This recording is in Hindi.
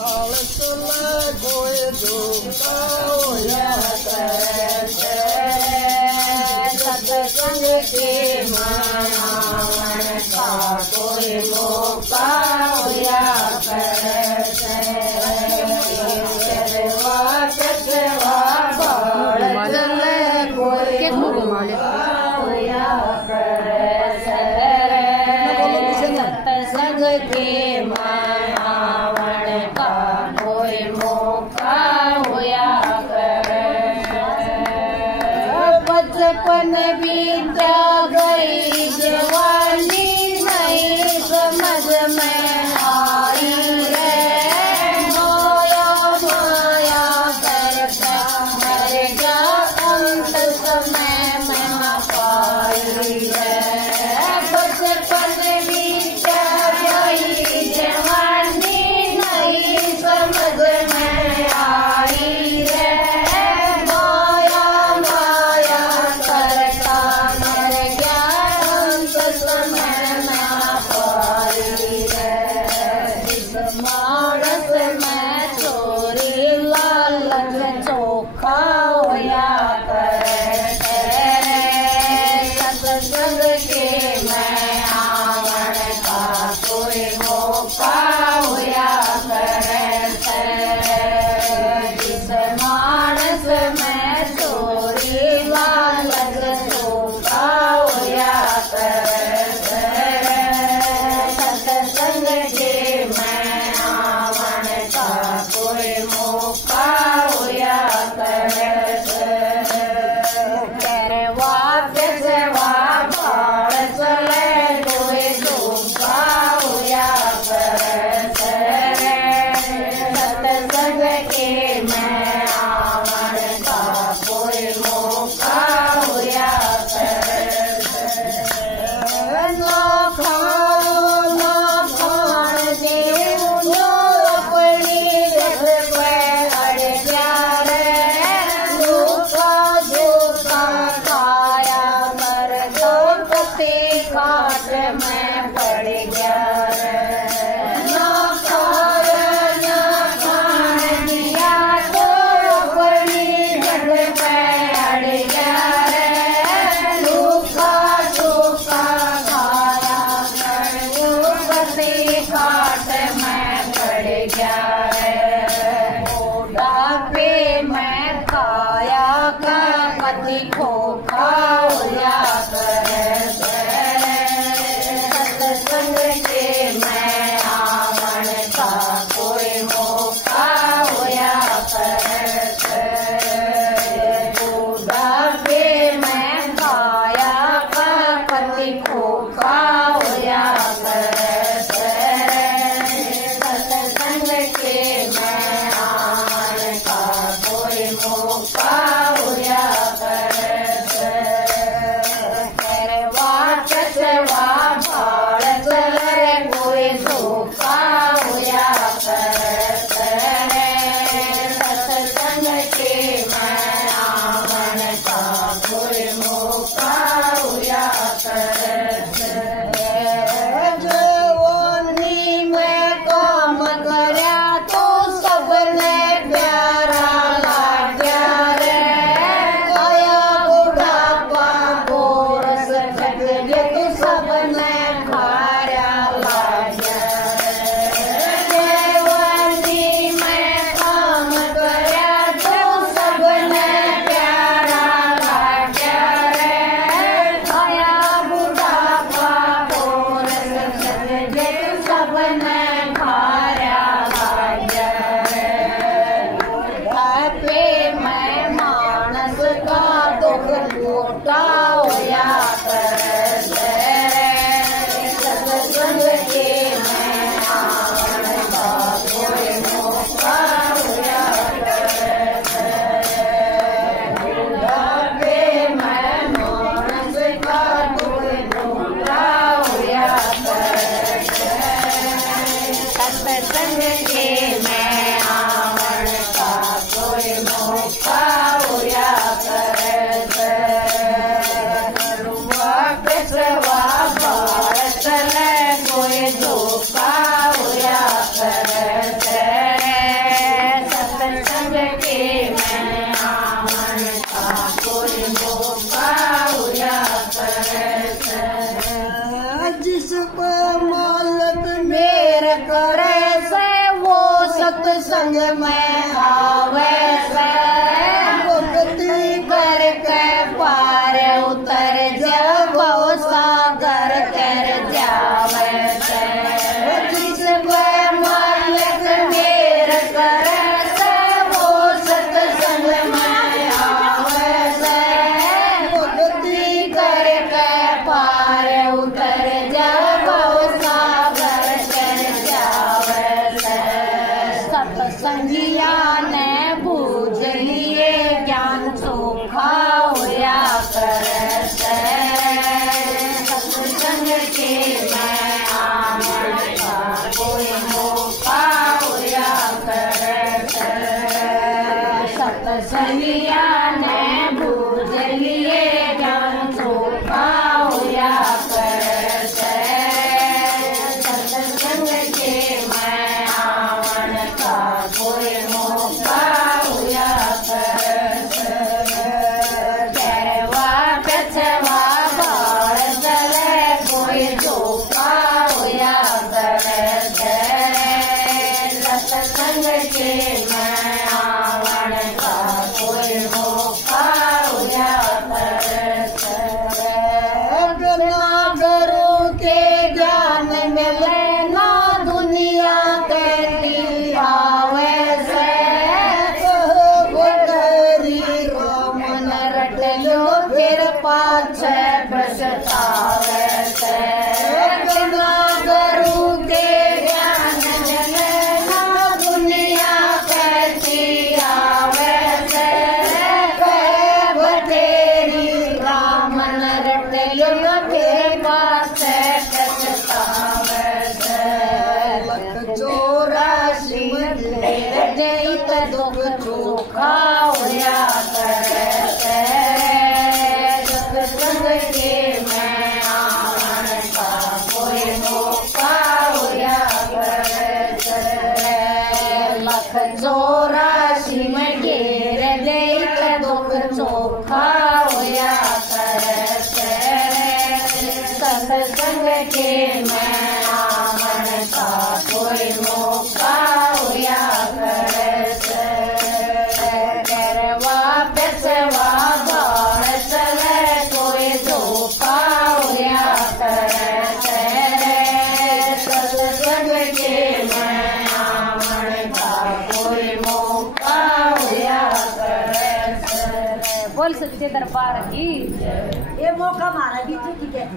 कोई दुखा होया करे सत्संग के मावन का कोई मौका होया करे कोई होया करे सत्संग के बचपन बीता गई जवानी नहीं समझ में आई है माया माया करता मर जा अंत समय में न पाई है बचपन बीता गई जवानी नहीं समझ में आई है चोखा होया करे सत्संग के मैं आवन का कोई मौका होया करे जिस मानस में चोरी लालच चोखा होया करे सत्संग के मैं आवन का कोई मौका काट में पड़ गया ना खान दिया तो अपनी जग पे अड़ गया सूखा सूखा खाया पति काट में पड़ गया बुढ़ापे में खाया का पति खोखा होया करे सत्संग के मैं आवन का कोई मौका होया करे बुढ़ापे में खाया का पति खोखा होया करे सत्संग के मैं आवन का कोई मौका होया करे कोई धोखा होया करे सत्संग के मैं आवन का कोई मौका होया करे जवानी में काम करया तो सत्संग में आवे से भक्ति करके पार उतर जब सागर कर जावे से जिस पे मालिक मेर करे से वो सत्संग में आवे से भक्ति करके पार उतर जब सागर कर जावे से सत्संगिया ने बूझ लिए ज्ञान सोखा होया करे से सत्संग के मैं आमन का कोई मौका होया करे से सत्संगिया ने बूझ लिए ज्ञान सोखा होया करे से सत्संग के मैं आमन का कोई मौका होया करे से कहवा कछवा बाल चले कोई धोखा होया करे से सत्संग के मैं आमन का कोई मौका होया करे से बिना गुरु के ज्ञान मिले ना दुनिया कहती आवे से मन रट लो फिर पाछे बसतावे से बिना गुरु के ज्ञान मिले ना दुनिया कहती आवे से बतेरी रामन रट लो फिर पाछे बसतावे से लख चौरासी जैत दुख चोखा होया करे से सत्संग के मैं आमन का कोई मौका होया करे से लख चौरासी में घेर जैत दुख चोखा होया करे से सत्संग के मैं आमन का कोई मौका होया करे से करवा पेशवा बाण चले कोई धोखा होया करे से सत्संग के मैं आमन का कोई मौका होया करे से। बोल सच्चे दरबार की ये मौका मारा भी तो ठीक है।